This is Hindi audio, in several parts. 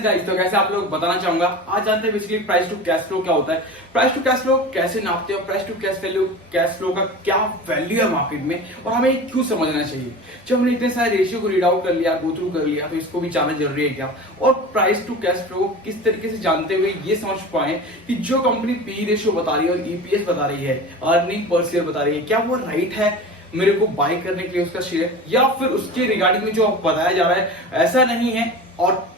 गाइस तो कैसे आप लोग बताना चाहूंगा। आज जानते हैं basically price to cash flow क्या होता है, प्राइस टू कैश फ्लो कैसे नापते हैं, प्राइस टू कैश फ्लो का क्या वैल्यू है मार्केट में और हमें क्यों समझना चाहिए। जब हमने इतने सारे रेशियो को रीड आउट कर लिया, गो थ्रू कर लिया, तो इसको भी जानना जरूरी है क्या, और प्राइस टू कैश फ्लो को किस तरीके से जानते हुए ये समझ पाए कि जो कंपनी पी रेशियो बता रही है और ईपीएस बता रही है, अर्निंग पर शेयर बता रही है, क्या वो राइट है मेरे को बाय करने के लिए उसका शेयर, या फिर उसके रिगार्डिंग में जो बताया जा रहा है ऐसा नहीं है। और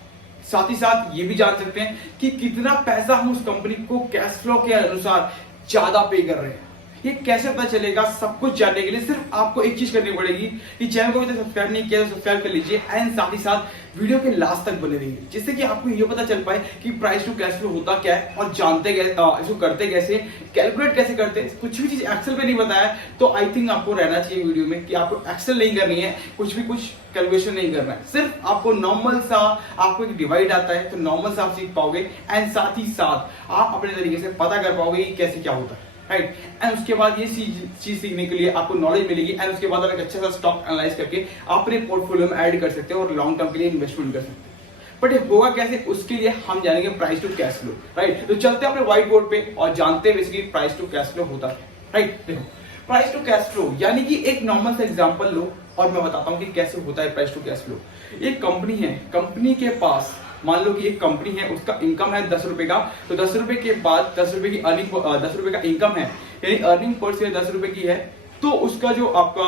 साथ ही साथ ये भी जान सकते हैं कि कितना पैसा हम उस कंपनी को कैश फ्लो के अनुसार ज्यादा पे कर रहे हैं। ये कैसे पता चलेगा, सब कुछ जानने के लिए सिर्फ आपको एक चीज करनी पड़ेगी कि चैनल को अभी तक सब्सक्राइब नहीं किया तो सब्सक्राइब कर लीजिए एंड साथ ही साथ वीडियो के लास्ट तक बने रहिए, जिससे कि आपको ये पता चल पाए कि प्राइस टू कैश फ्लो होता क्या है और जानते इसको करते कैसे, कैलकुलेट कैसे करते हैं। कुछ भी चीज एक्सेल पे नहीं बताया तो आई थिंक आपको रहना चाहिए वीडियो में कि आपको एक्सेल नहीं करनी है, कुछ कैलकुलेशन नहीं करना है, सिर्फ आपको नॉर्मल सा आपको एक डिवाइड आता है तो नॉर्मल सा आप सीख पाओगे एंड साथ ही साथ आप अपने तरीके से पता कर पाओगे कि कैसे क्या होता है, राइट। एंड उसके बाद ये चीज सीखने के लिए आपको नॉलेज मिलेगी एंड उसके बाद आप एक अच्छा सा स्टॉक एनालाइज करके अपने पोर्टफोलियो में ऐड कर सकते हो और लॉन्ग टर्म के लिए इन्वेस्टमेंट कर सकते हो। बट ये होगा कैसे, उसके लिए हम जानेंगे price to cash flow, right. तो चलते हैं अपने व्हाइट बोर्ड पे और जानते हैं basically price to cash flow होता है, राइट। देखो प्राइस टू कैश फ्लो यानी कि एक नॉर्मल सा एग्जांपल लो और मैं बताता हूं कि कैसे होता है प्राइस टू कैश फ्लो। एक कंपनी है, कंपनी के पास मान लो कि एक कंपनी है, उसका इनकम है 10 रुपए का, तो 10 रुपए के बाद 10 रुपए की अर्निंग, 10 रुपए का इनकम है यानी अर्निंग पर शेयर 10 रुपए की है, तो उसका जो आपका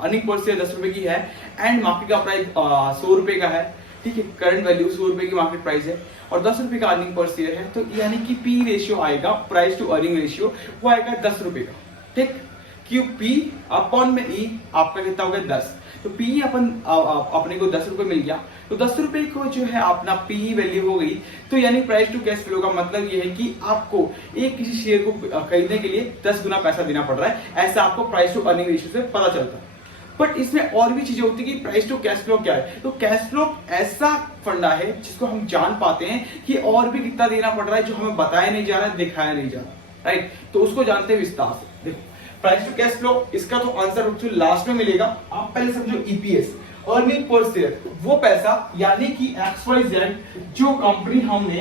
अर्निंग पर शेयर 10 रुपए की है एंड मार्केट का प्राइस 100 रुपए का है, ठीक है। करंट वैल्यू 100 रुपए की मार्केट प्राइस है और 10 रुपए का अर्निंग पर शेयर है, तो यानी कि पी रेशियो आएगा, प्राइस टू अर्निंग रेशियो वो आएगा 10 रुपए का, ठीक। क्यू पी अपॉन में ई आपका कितना हो गया 10, तो पी अपने को 10 रुपए मिल गया, तो 10 रुपए को जो है अपना पी वैल्यू हो गई। तो यानी प्राइस टू कैश फ्लो का मतलब ये है कि आपको एक किसी शेयर को खरीदने के लिए 10 गुना पैसा देना पड़ रहा है, ऐसा आपको प्राइस टू अर्निंग रेशियो से पता चलता है। बट इसमें और भी चीजें होती है कि प्राइस टू कैश फ्लो क्या है। तो कैश फ्लो ऐसा फंडा है जिसको हम जान पाते हैं कि और भी कितना देना पड़ रहा है जो हमें बताया नहीं जा रहा है, दिखाया नहीं जा रहा, राइट। तो उसको जानते हैं विस्तार से। देखो प्राइस टू कैश फ्लो, इसका तो आंसर लास्ट में मिलेगा। आप पहले समझो ईपीएस, अर्निंग पर शेयर, वो पैसा यानी कि XYZ जो कंपनी हमने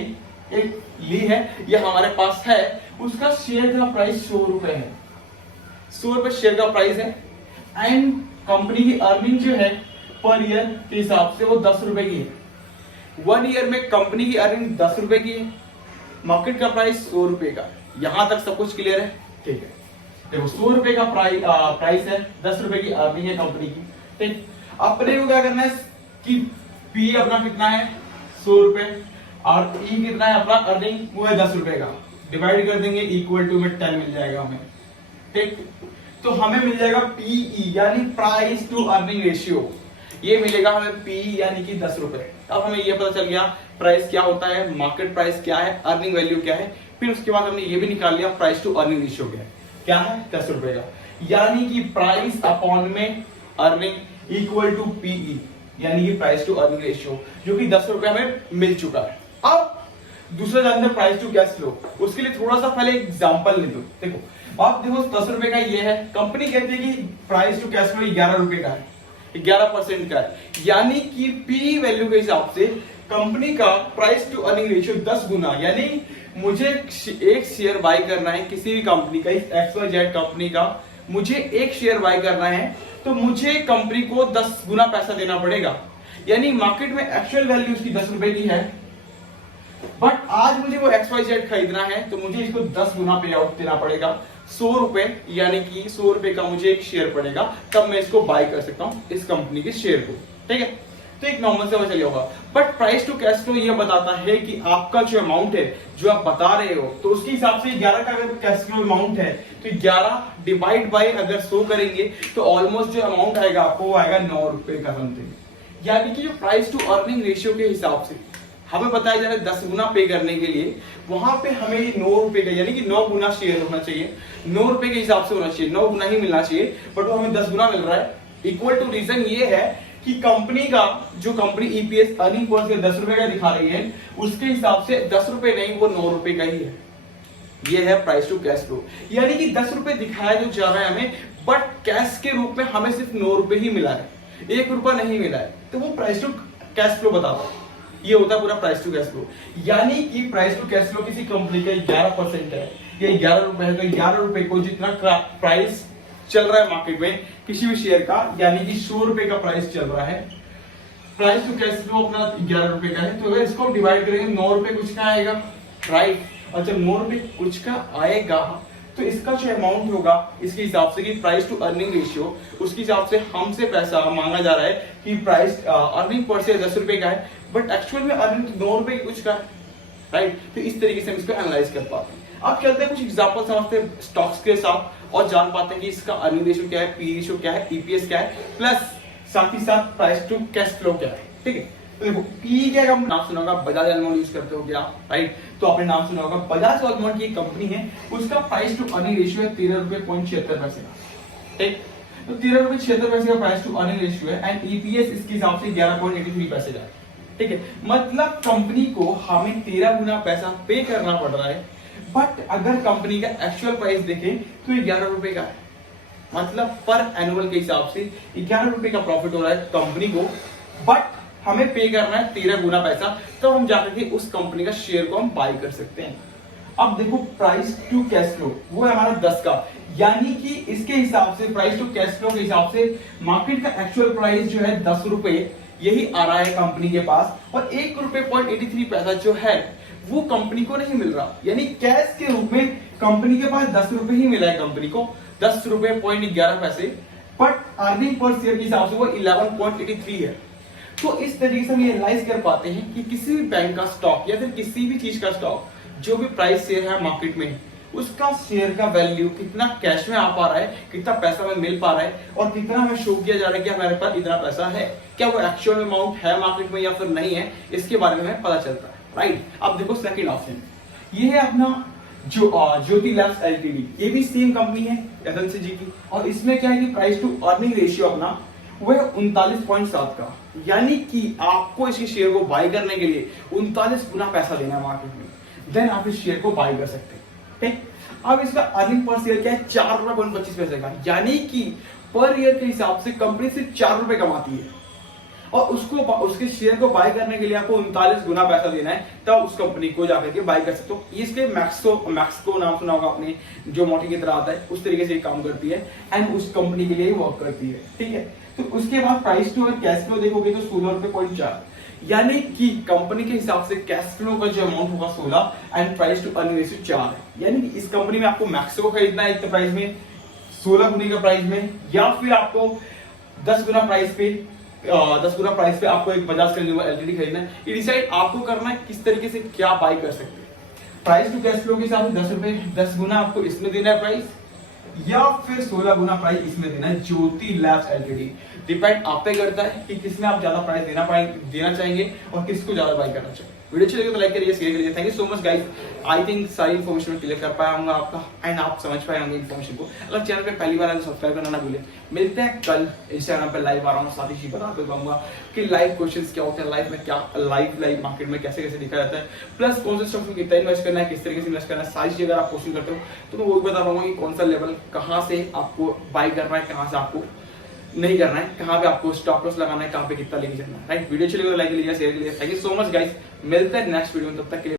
एक ली है या हमारे पास है, उसका शेयर का प्राइस 100 रुपए है, 100 रुपए शेयर का प्राइस है एंड कंपनी की अर्निंग जो है पर ईयर के हिसाब से वो 10 रुपए की है। 1 ईयर में कंपनी की अर्निंग 10 रुपए की है, मार्केट का प्राइस 100 रुपए का। यहां तक सब कुछ क्लियर है, ठीक है। देखो 100 रुपए का प्राइस है, 10 रुपए की अर्निंग है कंपनी की, ठीक। अपने को क्या करना है कि पी अपना कितना है 100 रुपए और ई कितना है अपना अर्निंग वो है 10 रुपए का, डिवाइड कर देंगे इक्वल टू में 10 मिल जाएगा हमें, ठीक। तो हमें मिल जाएगा पीई यानी प्राइस टू अर्निंग रेशियो, ये मिलेगा हमें पी यानी कि 10 रुपए। अब हमें ये पता चल गया प्राइस क्या होता है, मार्केट प्राइस क्या है, अर्निंग वैल्यू क्या है। फिर उसके बाद हमने ये भी निकाल लिया प्राइस टू अर्निंग रेशियो क्या है 10 रुपए का, यानी कि प्राइस अपॉन में अर्निंग इक्वल टू पीई यानी कि प्राइस टू अर्निंग रेशियो, जो कि 10 रुपए हमें मिल चुका है। अब दूसरा जानते हैं प्राइस टू कैश फ्लो। उसके लिए थोड़ा सा पहले एग्जांपल ले लो। देखो आप देखो 10 रुपए का ये है, कंपनी कहती है कि प्राइस टू कैश फ्लो 11 रुपए का है, 11% का है, यानी कि पी वैल्यू के हिसाब से कंपनी का प्राइस टू अर्निंग रेशियो 10 गुना, यानी मुझे एक शेयर बाय करना है किसी भी कंपनी का, इस XYZ कंपनी का मुझे एक शेयर बाय करना है, तो मुझे कंपनी को 10 गुना पैसा देना पड़ेगा। यानी मार्केट में एक्चुअल वैल्यू उसकी 10 रुपए की है, बट आज मुझे वो XYZ खरीदना है तो मुझे इसको 10 गुना पे आउट देना पड़ेगा, 100 रुपए, यानी कि 100 रुपए का मुझे एक शेयर पड़ेगा, तब मैं इसको बाय कर सकता हूं इस कंपनी के शेयर को, ठीक है। तो एक नॉर्मल से चलिए होगा। But price to cash flow ये बताता है कि आपका जो अमाउंट है जो आप बता रहे हो, तो उसके हिसाब से 11 का अगर कैश फ्लो अमाउंट है तो 11 डिवाइड बाय अगर 100 करेंगे तो ऑलमोस्ट जो अमाउंट आएगा आपको वो आएगा 9 रुपए का समथिंग। यानी कि जो प्राइस टू अर्निंग रेशियो के हिसाब से हमें बताया जा रहा है 10 गुना पे करने के लिए, वहां पे हमें 9 रुपए का यानी कि 9 गुना शेयर होना चाहिए, 9 रुपए के हिसाब से होना चाहिए, 9 गुना ही मिलना चाहिए, बट वो हमें 10 गुना मिल रहा है। इक्वल टू रीजन ये है कि कंपनी का जो company EPS earning per share 10 रुपए का दिखा रही है, उसके हिसाब से 10 रुपए नहीं वो 9 रुपए का ही है। ये है प्राइस टू कैश फ्लो, यानी कि 10 रुपए दिखाया जो जा रहा है हमें, बट कैश के रूप में हमें सिर्फ 9 रुपए ही मिला है, 1 रुपया नहीं मिला है, तो वो प्राइस टू कैश फ्लो बताता है। ये होता है पूरा प्राइस टू कैश फ्लो। यानी कि प्राइस टू कैश फ्लो किसी कंपनी का 11% है, ये 11 रुपए है, तो 11 रुपए को जितना प्राइस चल रहा है मार्केट में किसी भी शेयर का, यानी कि 100 रुपए का प्राइस चल रहा है, प्राइस टू कैश फ्लो अपना 11 रुपए का है, तो अगर इसको डिवाइड करेंगे 9 रुपए कुछ का आएगा, राइट। और जब 9 रुपए कुछ का आएगा तो इसका जो अमाउंट होगा इसके हिसाब से कि प्राइस टू अर्निंग रेशियो, उसके हिसाब से हमसे पैसा मांगा जा रहा है कि प्राइस अर्निंग पर शेयर 10 रुपए का है, बट एक्चुअल में अर्निंग तो 9 रुपए कुछ का है, राइट। तो इस तरीके से हम इसको एनालाइज कर पाते हैं। अब चलते हैं कुछ एग्जांपल समझते हैं स्टॉक्स के साथ और जान पाते हैं कि इसका अर्निंग रेशियो क्या है, पी रेशियो क्या है, ईपीएस क्या है, प्लस साथ ही साथ प्राइस टू कैश फ्लो क्या है। ठीक है, तो देखो पी क्या का नाम सुना होगा, बजाज एलमोंड यूज करते हो क्या, राइट। तो आपने नाम सुना होगा, बजाज एलमोंड की कंपनी है, उसका प्राइस टू अर्निंग रेशियो है 13 रुपए 76 पैसे का। ठीक, तो 13 रुपए 76 पैसे का प्राइस टू अर्निंग रेशियो है एंड ईपीएस इसके हिसाब से 11.83 पैसे का। ठीक है, मतलब कंपनी को हमें 13 गुना पैसा पे करना पड़ रहा है, बट अगर कंपनी का एक्चुअल प्राइस देखें तो ये 11 रुपए का है। मतलब पर एनुअल के हिसाब से 11 रुपए का प्रॉफिट हो रहा है कंपनी को, बट हमें पे करना है 13 गुना पैसा, तो हम जाकर के उस कंपनी का शेयर को हम बाय कर सकते हैं। अब देखो प्राइस टू कैश फ्लो वो है हमारा 10 का, यानी कि इसके हिसाब से प्राइस टू कैश फ्लो के हिसाब से मार्केट का एक्चुअल प्राइस जो है 10 रुपए यही आ रहा है कंपनी के पास, और 1 रुपए 83 पैसा जो है वो कंपनी को नहीं मिल रहा, यानी कैश के रूप में कंपनी के पास 10 रुपए ही मिला है कंपनी को, 10 रुपए 11 पैसे, बट अर्निंग पर शेयर के हिसाब से वो 11.83 है। तो इस तरीके से हम ये एनालाइज कर पाते हैं कि किसी भी बैंक का स्टॉक या फिर किसी भी चीज का स्टॉक जो भी प्राइस शेयर है मार्केट में, उसका शेयर का वैल्यू कितना कैश में आ पा रहा है, कितना पैसा हमें मिल पा रहा है, और कितना हमें शो किया जा रहा है कि हमारे पास इतना पैसा है, क्या वो एक्चुअल अमाउंट है मार्केट में या फिर नहीं है, इसके बारे में हमें पता चलता है, राइट। अब देखो सेकंड ऑप्शन, ये है अपना जो ज्योति लैब्स एलटीडी, ये भी सेम कंपनी है एफएमसीजी की, और इसमें क्या है कि प्राइस टू अर्निंग रेशियो अपना वो है 39.7 का, यानी कि आपको इस शेयर को बाय करने के लिए 39 गुना पैसा देना है मार्केट में, देन आप इस शेयर को बाय कर सकते हैं। ठीक, अब इसका अर्निंग पर शेयर क्या है, 4 रुपए 25 पैसे का, यानी कि पर ईयर के हिसाब से कंपनी सिर्फ 4 रुपए कमाती है, और उसके शेयर को बाय करने के लिए आपको 39 गुना पैसा देना है, तब उस कंपनी को जाकर के बाय कर सकते हो। इसके मैक्सको नाम सुना होगा आपने, जो मोटी की तरह आता है, उस तरीके से काम करती है एंड उस कंपनी के लिए वर्क करती है। ठीक है, तो उसके बाद प्राइस टू और कैश फ्लो देखोगे तो 16 रुपए 4, यानी कि कंपनी के हिसाब से कैश फ्लो का जो अमाउंट होगा 16 and price to earning ratio 4 है, यानी कि इस कंपनी में आपको मैक्सको खरीदना है इतने प्राइस में, 16 गुने का प्राइस में, या फिर आपको 10 गुना प्राइस पे आपको एक बजाज कंज्यूमर एलटीडी खरीदना है। ये डिसाइड आपको करना है किस तरीके से क्या बाय कर सकते हैं। प्राइस टू कैश फ्लो के हिसाब से 10 रुपए 10 गुना आपको इसमें देना है प्राइस, या फिर 16 गुना प्राइस इसमें देना है ज्योति लैब्स एलटीडी। डिपेंड आप पे करता है कि किसमें आप ज्यादा प्राइस देना चाहेंगे और किसको ज्यादा बाय करना चाहिए। वीडियो अच्छी लगे तो लाइक करिए, शेयर करिए। Thank you so much guys, I think सारी इन्फॉर्मेशन क्लियर कर पाया हूँ आपका एंड आप समझ पाए होंगे इन्फॉर्मेशन को। अगर चैनल पे पहली बार आए तो सब्सक्राइब करना ना भूलें। मिलते हैं कल इंस्टाग्राम पे लाइव आ रहा हूँ, साथ ही बताते कहूंगा कि लाइव क्वेश्चंस क्या होते हैं, लाइव में क्या लाइव मार्केट में कैसे कैसे दिखा जाता है, प्लस कौन से स्टॉक में कितना इन्वेस्ट करना है, किस तरीके से इन्वेस्ट करना है, सारी चीजें अगर आप क्वेश्चन करते हो तो मैं वो भी बता पाऊंगा कि कौन सा लेवल कहाँ से आपको बाय करना है, कहाँ से आपको नहीं करना है, कहाँ पे आपको स्टॉप लॉस लगाना है, कहाँ पे कितना लेके चलना है, राइट। वीडियो अच्छी लगे तो लाइक कीजिए, शेयर कीजिए। Thank you so much guys, मिलते हैं नेक्स्ट वीडियो में, तब तक के लिए।